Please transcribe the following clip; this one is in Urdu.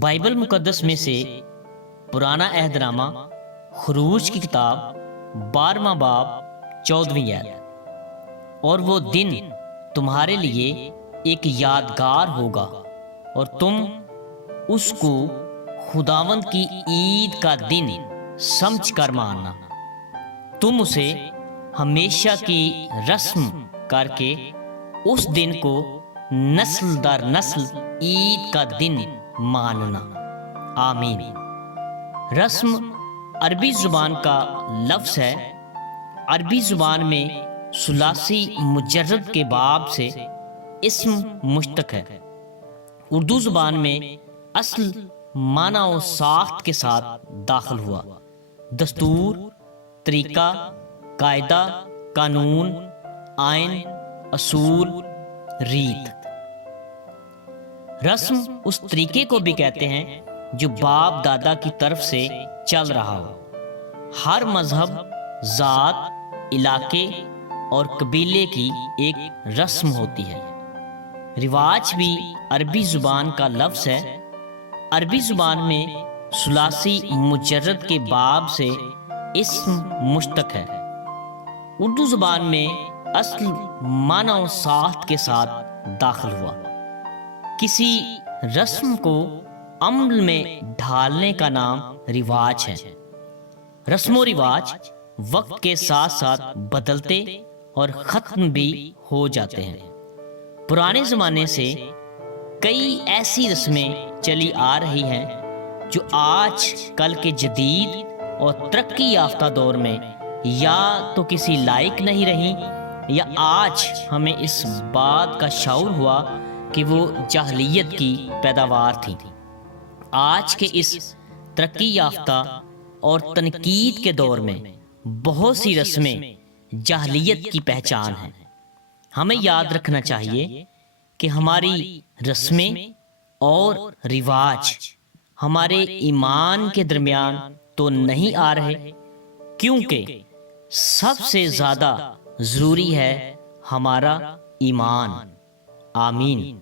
بائبل مقدس میں سے پرانا عہد نامہ خروج کی کتاب 12واں باب 14ویں آیت۔ اور وہ دن تمہارے لیے ایک یادگار ہوگا اور تم اس کو خداوند کی عید کا دن سمجھ کر ماننا۔ تم اسے ہمیشہ کی رسم کر کے اس دن کو نسل در نسل عید کا دن ماننا۔ آمین۔ رسم عربی زبان کا لفظ ہے۔ عربی زبان میں ثلاثی مجرد کے باب سے اسم مشتق ہے۔ اردو زبان میں اصل معنی و ساخت کے ساتھ داخل ہوا۔ دستور، طریقہ، قاعدہ، قانون، آئین، اصول، ریت۔ رسم اس طریقے کو بھی کہتے ہیں جو باپ دادا کی طرف سے چل رہا ہو۔ ہر مذہب، ذات، علاقے اور قبیلے کی ایک رسم ہوتی ہے۔ رواج بھی عربی زبان کا لفظ ہے۔ عربی زبان میں ثلاثی مجرد کے باب سے اسم مشتق ہے۔ اردو زبان میں اصل معنی و ساخت کے ساتھ داخل ہوا۔ کسی رسم کو عمل میں ڈھالنے کا نام رواج ہے۔ رسم و رواج وقت کے ساتھ ساتھ بدلتے اور ختم بھی ہو جاتے ہیں۔ پرانے زمانے سے کئی ایسی رسمیں چلی آ رہی ہیں جو آج کل کے جدید اور ترقی یافتہ دور میں یا تو کسی لائق نہیں رہی یا آج ہمیں اس بات کا شعور ہوا کہ وہ جاہلیت کی پیداوار تھی۔ آج کے اس ترقی یافتہ اور تنقید کے دور میں بہت سی رسمیں جاہلیت کی پہچان ہیں۔ ہمیں یاد رکھنا چاہیے کہ ہماری رسمیں اور رواج ہمارے ایمان کے درمیان تو نہیں آ رہے، کیونکہ سب سے زیادہ ضروری ہے ہمارا ایمان۔ آمین۔